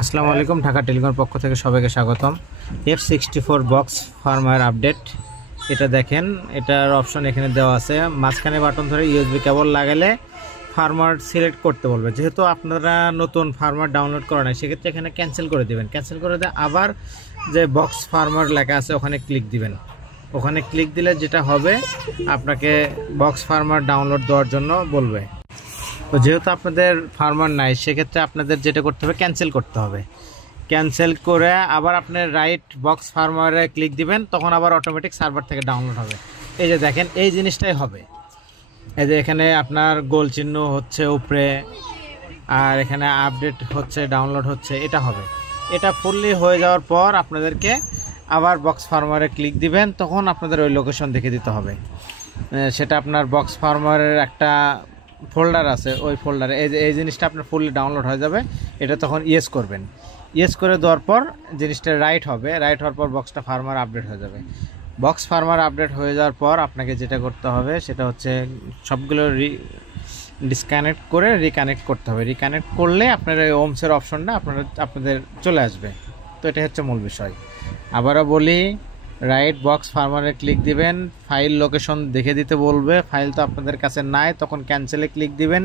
আসসালামু আলাইকুম। ঢাকা টেলিকমের পক্ষ থেকে সবাইকে স্বাগতম। F64 বক্স ফার্মওয়্যার আপডেট, এটা দেখেন, এটার অপশন এখানে দেওয়া আছে। মাঝখানে বাটন ধরে ইউএসবি কেবল লাগালে ফার্মওয়্যার সিলেক্ট করতে বলবে। যেহেতু আপনারা নতুন ফার্মওয়্যার ডাউনলোড করা নাই, সেক্ষেত্রে এখানে ক্যান্সেল করে দিবেন। ক্যান্সেল করে দিয়ে আবার যে বক্স ফার্মওয়্যার লেখা আছে ওখানে ক্লিক দিবেন। ওখানে ক্লিক দিলে যেটা হবে, আপনাকে বক্স ফার্মওয়্যার ডাউনলোড দেওয়ার জন্য বলবে। তো যেহেতু আপনাদের ফার্মার নাই, সেক্ষেত্রে আপনাদের যেটা করতে হবে, ক্যান্সেল করতে হবে। ক্যান্সেল করে আবার আপনি রাইট বক্স ফার্মারে ক্লিক দিবেন, তখন আবার অটোমেটিক সার্ভার থেকে ডাউনলোড হবে। এই যে দেখেন, এই জিনিসটাই হবে। এই যে এখানে আপনার গোল চিহ্ন হচ্ছে উপরে, আর এখানে আপডেট হচ্ছে, ডাউনলোড হচ্ছে, এটা হবে। এটা ফুললি হয়ে যাওয়ার পর আপনাদেরকে আবার বক্স ফার্মারে ক্লিক দিবেন, তখন আপনাদের ওই লোকেশন দেখে দিতে হবে। সেটা আপনার বক্স ফার্মারের একটা ফোল্ডার আছে, ওই ফোল্ডারে এই জিনিসটা আপনার ফুললি ডাউনলোড হয়ে যাবে। এটা তখন ইয়েস করবেন। ইয়েস করে দেওয়ার পর জিনিসটা রাইট হবে। রাইট হওয়ার পর বক্সটা ফার্মার আপডেট হয়ে যাবে। বক্স ফার্মার আপডেট হয়ে যাওয়ার পর আপনাকে যেটা করতে হবে সেটা হচ্ছে সবগুলো ডিসকানেক্ট করে রিকানেক্ট করতে হবে। রিকানেক্ট করলে আপনার এই ওমসের অপশনটা আপনাদের চলে আসবে। তো এটা হচ্ছে মূল বিষয়। আবারও বলি, রাইট বক্স ফার্মারে ক্লিক দিবেন, ফাইল লোকেশন দেখে দিতে বলবে। ফাইল তো আপনাদের কাছে নাই, তখন ক্যান্সেলে ক্লিক দিবেন।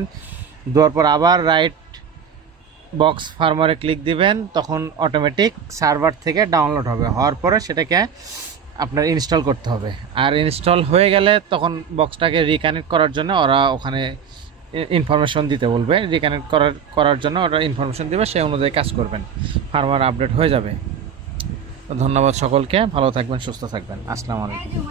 দেওয়ার পর আবার রাইট বক্স ফার্মারে ক্লিক দিবেন, তখন অটোমেটিক সার্ভার থেকে ডাউনলোড হবে। হওয়ার পরে সেটাকে আপনার ইনস্টল করতে হবে। আর ইনস্টল হয়ে গেলে তখন বক্সটাকে রিকানেক্ট করার জন্য ওরা ওখানে ইনফরমেশন দিতে বলবে। রিকানেক্ট করার জন্য ওরা ইনফরমেশন দেবে, সেই অনুযায়ী কাজ করবেন, ফার্মার আপডেট হয়ে যাবে। তো ধন্যবাদ সকলকে, ভালো থাকবেন, সুস্থ থাকবেন। আসসালামু আলাইকুম।